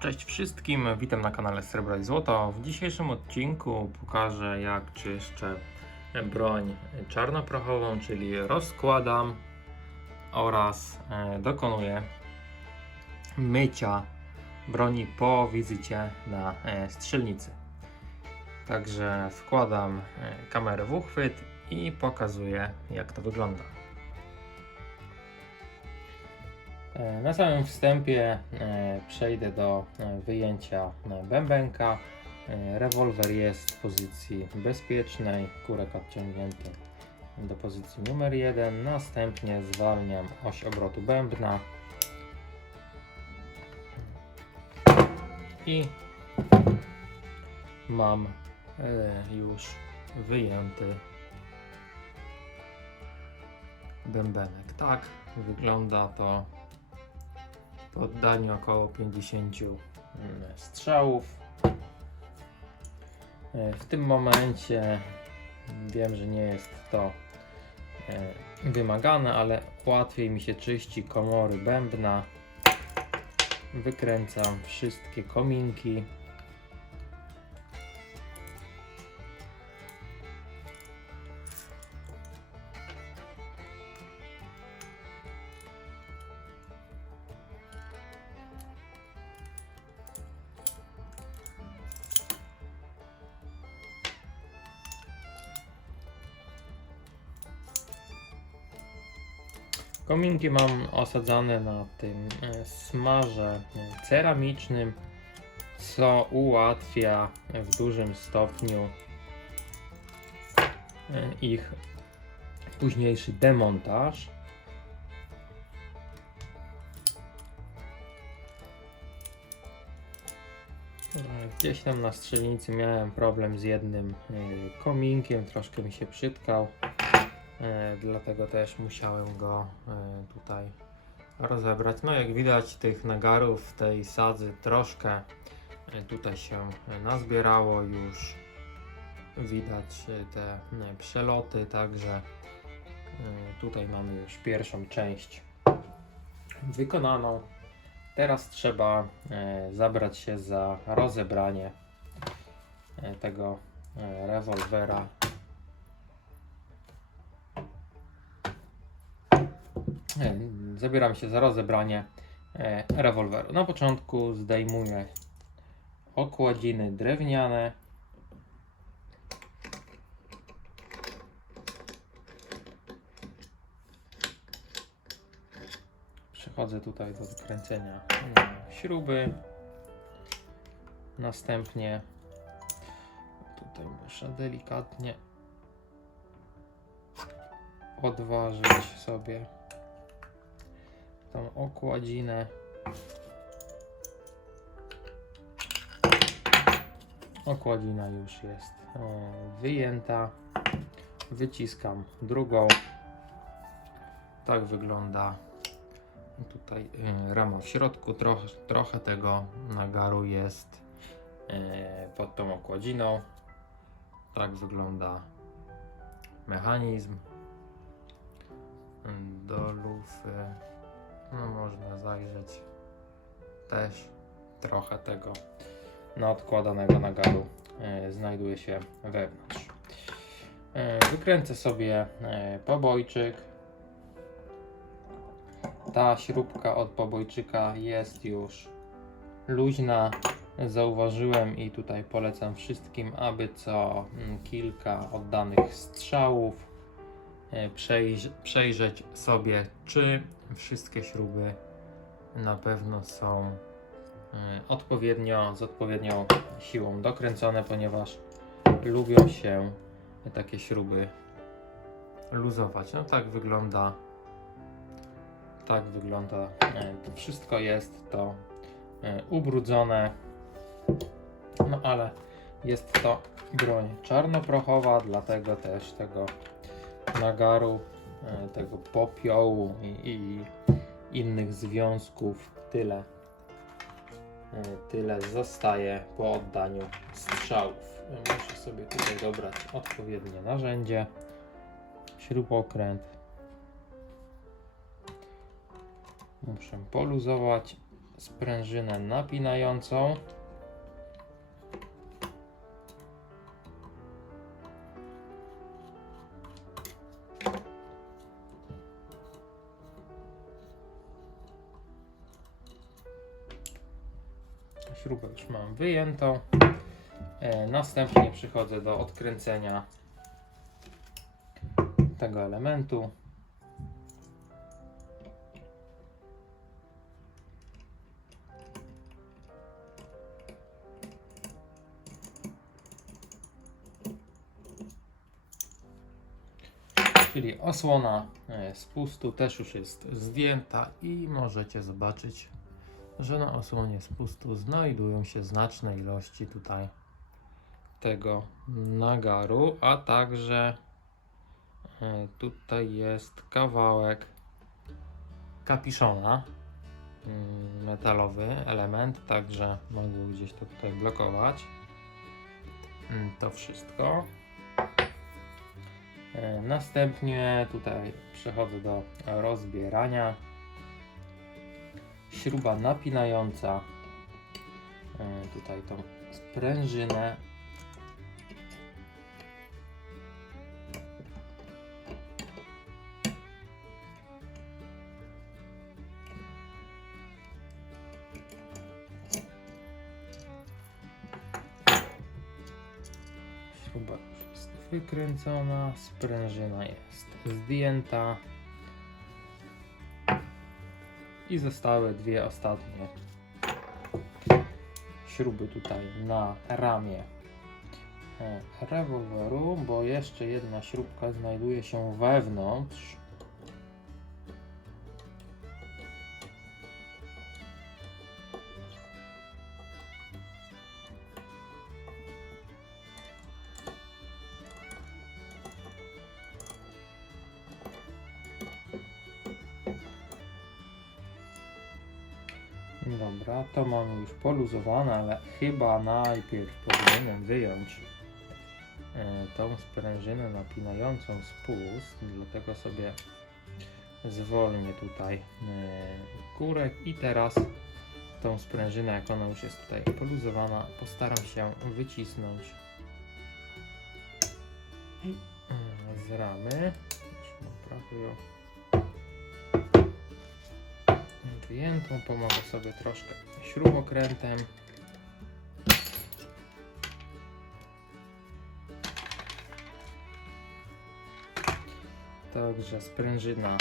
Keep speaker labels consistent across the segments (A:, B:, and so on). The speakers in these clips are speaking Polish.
A: Cześć wszystkim, witam na kanale Srebro i Złoto. W dzisiejszym odcinku pokażę jak czyszczę broń czarnoprochową, czyli rozkładam oraz e, dokonuję mycia broni po wizycie na e, strzelnicy. Także wkładam e, kamerę w uchwyt i pokazuję jak to wygląda. Na samym wstępie e, przejdę do e, wyjęcia e, bębenka. E, Rewolwer jest w pozycji bezpiecznej, kurek odciągnięty do pozycji numer 1. Następnie zwalniam oś obrotu bębna i mam e, już wyjęty bębenek. Tak wygląda to po oddaniu około 50 mm, strzałów. E, W tym momencie wiem, że nie jest to e, wymagane, ale łatwiej mi się czyści komory bębna. Wykręcam wszystkie kominki. Kominki mam osadzane na tym e, smarze e, ceramicznym, co ułatwia w dużym stopniu e, ich późniejszy demontaż. Gdzieś tam na strzelnicy miałem problem z jednym kominkiem, troszkę mi się przytkał. E, dlatego też musiałem go e, tutaj rozebrać. No jak widać tych nagarów tej sadzy troszkę e, tutaj się nazbierało już widać te przeloty, także tutaj mamy już pierwszą część wykonaną. Teraz trzeba zabrać się za rozebranie tego rewolwera Zabieram się za rozebranie e, rewolweru. Na początku zdejmuję okładziny drewniane. Przechodzę tutaj do wykręcenia e, śruby. Następnie tutaj muszę delikatnie odważyć sobie tą okładzinę. Okładzina już jest wyjęta. Wyciskam drugą. Tak wygląda tutaj e, rama w środku. Trochę, trochę tego nagaru jest e, pod tą okładziną. Tak wygląda mechanizm do lufy. No można zajrzeć też trochę tego nadkładanego nagaru e, znajduje się wewnątrz. E, wykręcę sobie e, pobojczyk. Ta śrubka od pobojczyka jest już luźna. Zauważyłem i tutaj polecam wszystkim, aby co mm, kilka oddanych strzałów przejrz- przejrzeć sobie, czy wszystkie śruby na pewno są e, odpowiednio, z odpowiednią siłą dokręcone, ponieważ lubią się takie śruby luzować. No tak wygląda tak wygląda e, to wszystko jest to e, ubrudzone no ale jest to broń czarnoprochowa dlatego też tego nagaru tego popiołu i, i innych związków tyle. E, tyle zostaje po oddaniu strzałów. E, muszę sobie tutaj dobrać odpowiednie narzędzie. Śrubokręt. Muszę poluzować sprężynę napinającą. Mam wyjętą. E, następnie przychodzę do odkręcenia tego elementu. Czyli osłona e, spustu też już jest zdjęta i możecie zobaczyć, że na osłonie spustu znajdują się znaczne ilości tutaj tego nagaru, a także e, tutaj jest kawałek kapiszona mm, metalowy element, także mogło gdzieś to tutaj blokować. Mm, to wszystko. E, następnie tutaj przechodzę do rozbierania śruba napinająca e, tutaj tą sprężynę. Śruba jest wykręcona, sprężyna jest zdjęta i zostały dwie ostatnie śruby tutaj na ramię e, rewolweru, bo jeszcze jedna śrubka znajduje się wewnątrz. Dobra, to mam już poluzowane, ale chyba najpierw powinienem wyjąć e, tą sprężynę napinającą spust, dlatego sobie zwolnię tutaj e, górę i teraz tą sprężynę, jak ona już jest tutaj poluzowana, postaram się wycisnąć e, z ramy. Już wyjętą. Pomogę sobie troszkę śrubokrętem. Także sprężyna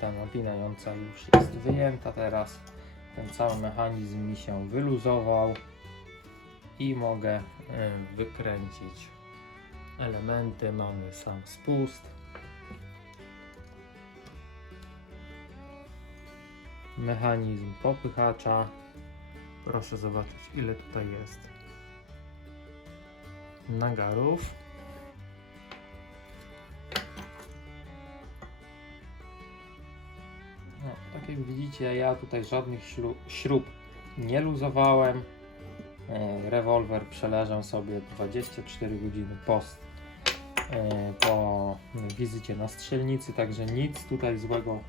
A: ta napinająca już jest wyjęta teraz. Ten cały mechanizm mi się wyluzował i mogę y, wykręcić elementy. Mamy sam spust. Mechanizm popychacza. Proszę zobaczyć, ile tutaj jest nagarów. No, tak jak widzicie, ja tutaj żadnych śru- śrub nie luzowałem. E, Rewolwer przeleżał sobie 24 godziny post e, po wizycie na strzelnicy, także nic tutaj złego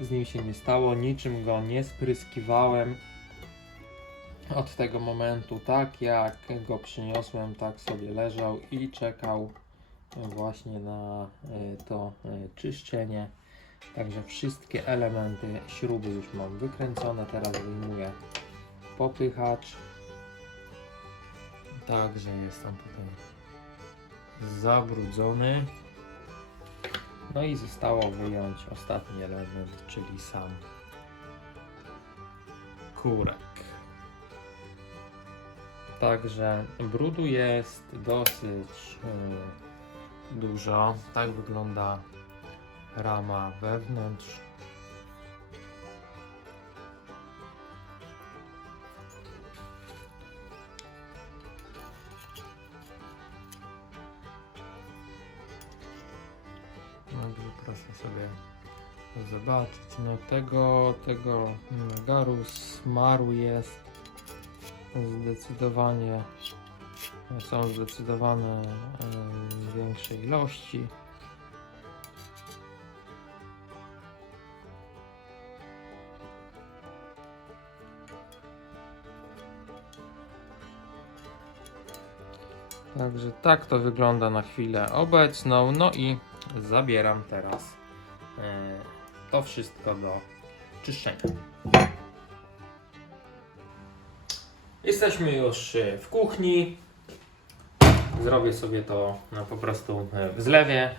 A: z nim się nie stało, niczym go nie spryskiwałem od tego momentu. Tak jak go przyniosłem, tak sobie leżał i czekał właśnie na e, to e, czyszczenie. Także wszystkie elementy śruby już mam wykręcone. Teraz wyjmuję popychacz. Także jest on tutaj zabrudzony. No i zostało wyjąć ostatni element, czyli sam kurek. Także brudu jest dosyć y, dużo. Tak wygląda rama wewnątrz. zobaczyć. No tego, tego mm, garu smaru jest zdecydowanie, są zdecydowane y, większe ilości. Także tak to wygląda na chwilę obecną. No i zabieram teraz. E, to wszystko do czyszczenia. Jesteśmy już e, w kuchni. Zrobię sobie to no, po prostu e, w zlewie.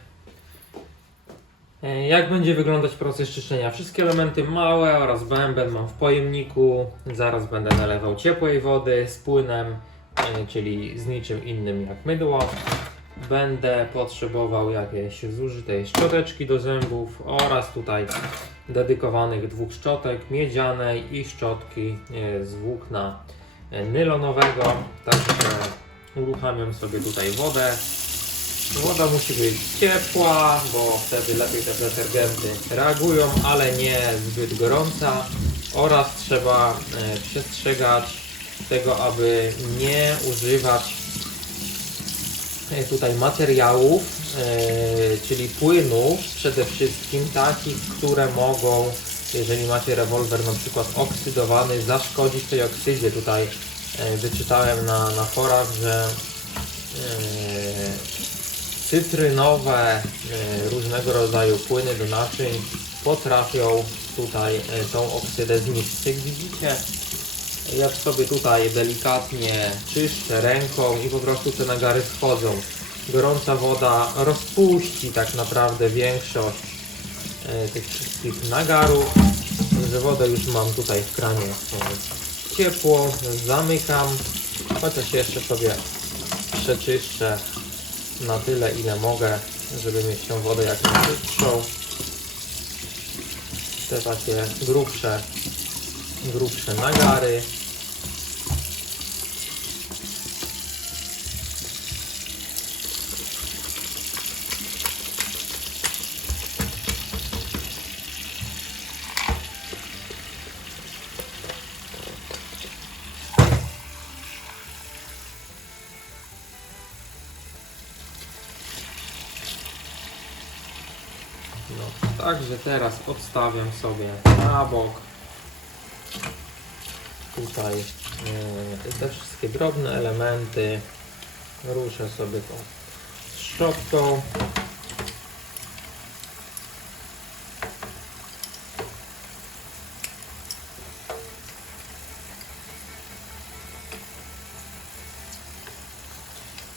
A: E, Jak będzie wyglądać proces czyszczenia? Wszystkie elementy małe oraz bęben mam w pojemniku. Zaraz będę nalewał ciepłej wody z płynem, czyli z niczym innym jak mydło. Będę potrzebował jakieś zużytej szczoteczki do zębów oraz tutaj dedykowanych dwóch szczotek, miedzianej i szczotki e, z włókna e, nylonowego. Także uruchamiam sobie tutaj wodę. Woda musi być ciepła, bo wtedy lepiej te detergenty reagują, ale nie zbyt gorąca. Oraz trzeba e, przestrzegać tego, aby nie używać tutaj materiałów, e, czyli płynów przede wszystkim takich, które mogą, jeżeli macie rewolwer na przykład oksydowany, zaszkodzić tej oksydzie. Tutaj e, wyczytałem na, na forach, że e, cytrynowe, różnego rodzaju płyny do naczyń potrafią tutaj tą oksydę zniszczyć. Jak widzicie, ja sobie tutaj delikatnie czyszczę ręką i po prostu te nagary schodzą. Gorąca woda rozpuści tak naprawdę większość e, tych wszystkich nagarów. Że wodę już mam tutaj w kranie ciepło, zamykam, chociaż jeszcze sobie przeczyszczę na tyle, ile mogę, żeby mieć tą wodę jak najczystszą. Te takie grubsze, grubsze nagary. No, także teraz odstawiam sobie na bok. Tutaj e, te wszystkie drobne elementy ruszę sobie tą szczotką.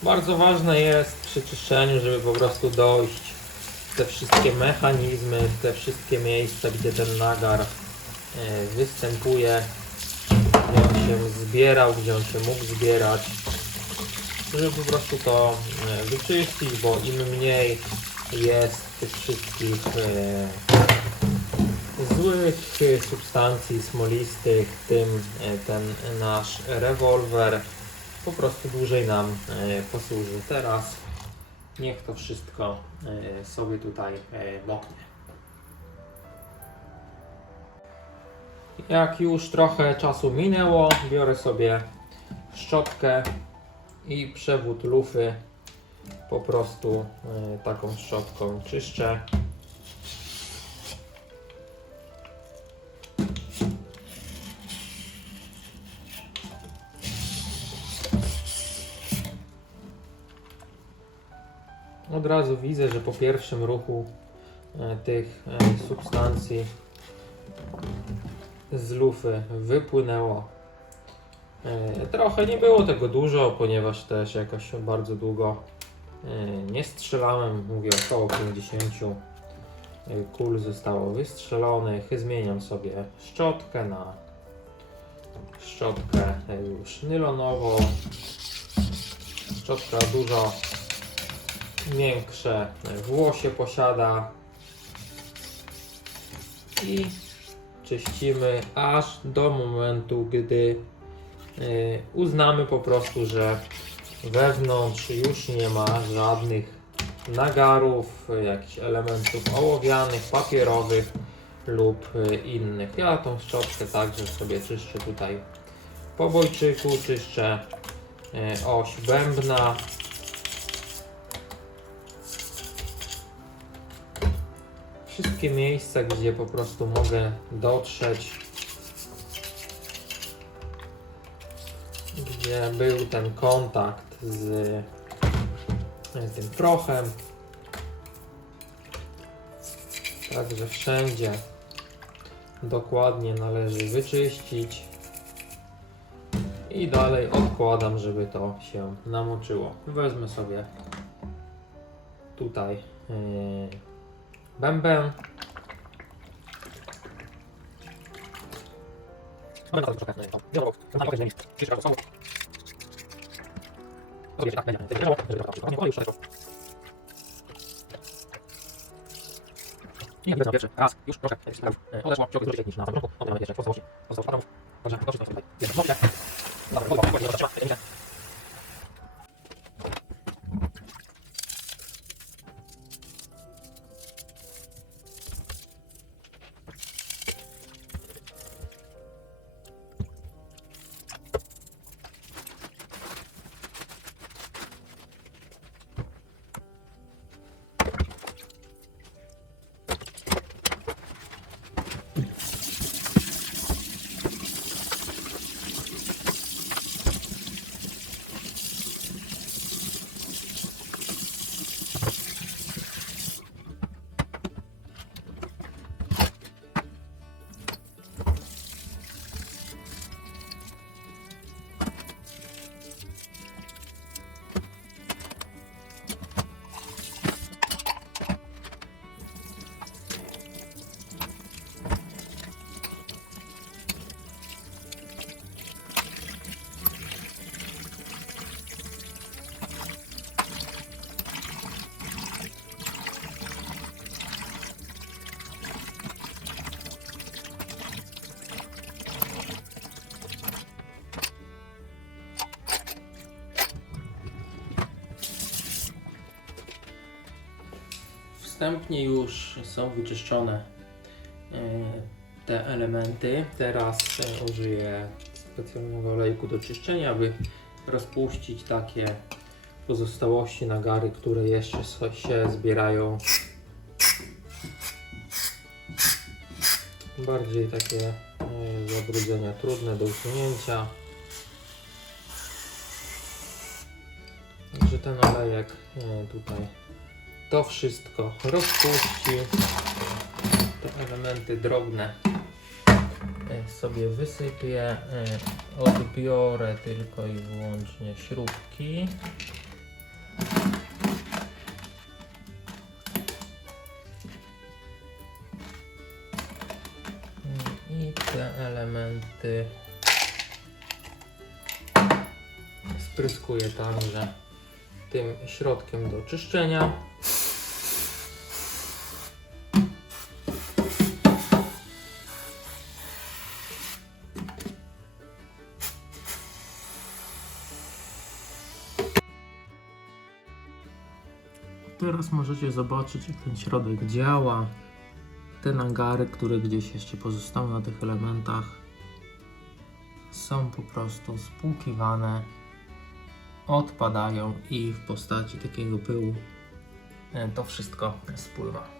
A: Bardzo ważne jest przy czyszczeniu, żeby po prostu dojść te wszystkie mechanizmy, w te wszystkie miejsca, gdzie ten nagar e, występuje, się zbierał, gdzie on się mógł zbierać, żeby po prostu to e, wyczyścić, bo im mniej jest tych wszystkich e, złych substancji smolistych, tym e, ten nasz rewolwer po prostu dłużej nam posłuży. Teraz niech to wszystko sobie tutaj moknie. Jak już trochę czasu minęło, biorę sobie szczotkę i przewód lufy. Po prostu e, taką szczotką czyszczę. Od razu widzę, że po pierwszym ruchu e, tych e, substancji z lufy wypłynęło. E, Trochę nie było tego dużo, ponieważ też jakoś bardzo długo e, nie strzelałem. Mówię około 50 e, kul zostało wystrzelonych. Zmieniam sobie szczotkę na szczotkę już nylonową. Szczotka dużo większe włosie posiada i czyścimy aż do momentu, gdy y, uznamy po prostu, że wewnątrz już nie ma żadnych nagarów, jakichś elementów ołowianych, papierowych lub y, innych. Ja tą szczotkę także sobie czyszczę tutaj po bojczyku, czyszczę y, oś bębna, wszystkie miejsca, gdzie po prostu mogę dotrzeć, gdzie był ten kontakt z tym prochem. Także wszędzie dokładnie należy wyczyścić. I dalej odkładam, żeby to się namoczyło. Wezmę sobie tutaj yy,
B: I jakby na pierwszy raz już trochę odeszło, przy okazji niż na początku, odbieramy jeszcze podstawowości, podstawowych atomów, także to wszystko tutaj jest możliwe. Dobra, dobra, dobra, dobra, dobra, dobra.
A: Wstępnie już są wyczyszczone e, te elementy. Teraz e, użyję specjalnego olejku do czyszczenia, aby rozpuścić takie pozostałości nagary, które jeszcze się zbierają. Bardziej takie e, zabrudzenia trudne do usunięcia. Także ten olejek tutaj to wszystko rozpuści. Te elementy drobne e, sobie wysypię. E, Odbiorę tylko i wyłącznie śrubki. I te elementy spryskuję także tym środkiem do czyszczenia. Teraz możecie zobaczyć, jak ten środek działa. Te nagary, które gdzieś jeszcze pozostały na tych elementach, są po prostu spłukiwane, odpadają i w postaci takiego pyłu e, to wszystko spływa.